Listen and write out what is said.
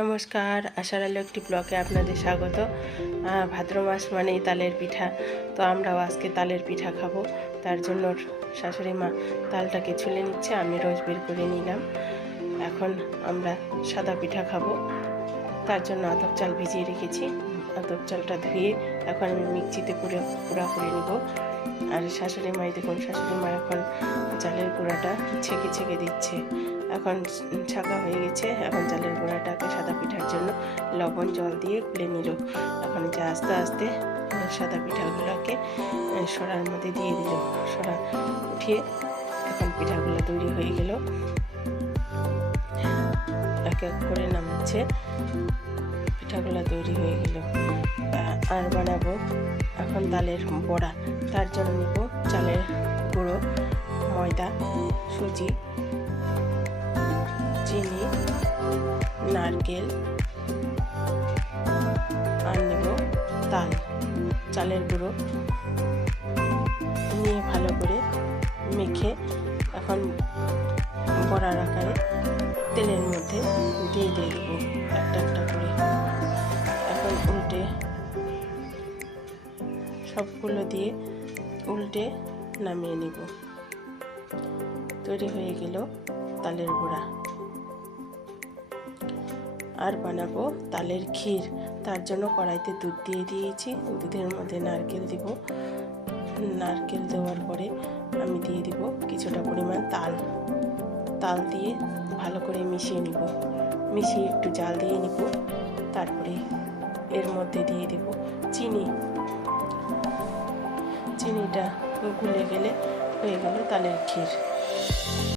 নমস্কার আশার আলো একটি ব্লকে আপনাদের স্বাগত। ভাদ্র মাস মানেই তালের পিঠা, তো আমরাও আজকে তালের পিঠা খাব। তার জন্য শাশুড়ি মা তালটাকে ছুলে নিচ্ছে, আমি রোজ বের করে নিলাম। এখন আমরা সাদা পিঠা খাব। তার জন্য আতপ চাল ভিজিয়ে রেখেছি। আতপ চালটা ধুয়ে এখন আমি মিক্সিতে পুরো গুঁড়া করে নিব। আর শাশুড়ি মাই দেখুন, শাশুড়ি মা এখন চালের গুঁড়াটা ছেঁকে ছেঁকে দিচ্ছে। এখন ছাকা হয়ে গেছে, এখন চালের গুঁড়াটাকে সাদা পিঠার জন্য লবণ জল দিয়ে গুলে নিল। এখন যে আস্তে আস্তে সাদা পিঠাগুলোকে সরার মধ্যে দিয়ে দিল। সরা উঠিয়ে এখন পিঠাগুলো তৈরি হয়ে গেল। এক এক করে নামাচ্ছে পিঠাগুলো তৈরি হয়ে গেল। আর বানাবো এখন তালের বড়া। তার জন্য নেব চালের গুঁড়ো, ময়দা, সুজি, চিনি, নারকেল, আর নেব তাল, চালের গুঁড়ো। নিয়ে ভালো করে মেখে এখন বড়ার আকারে তেলের মধ্যে দিয়ে দিয়ে দেবো। সবগুলো দিয়ে উল্টে নামিয়ে নিব। তৈরি হয়ে গেল তালের গুঁড়া। আর বানাবো তালের ক্ষীর। তার জন্য কড়াইতে দুধ দিয়ে দিয়েছি। দুধের মধ্যে নারকেল দিব। নারকেল দেওয়ার পরে আমি দিয়ে দিব কিছুটা পরিমাণ তাল। তাল দিয়ে ভালো করে মিশিয়ে নিব। মিশিয়ে একটু জাল দিয়ে নিব। তারপরে এর মধ্যে দিয়ে দেব চিনি। চিনিটা গুলে গেলে হয়ে গেল তালের ক্ষীর।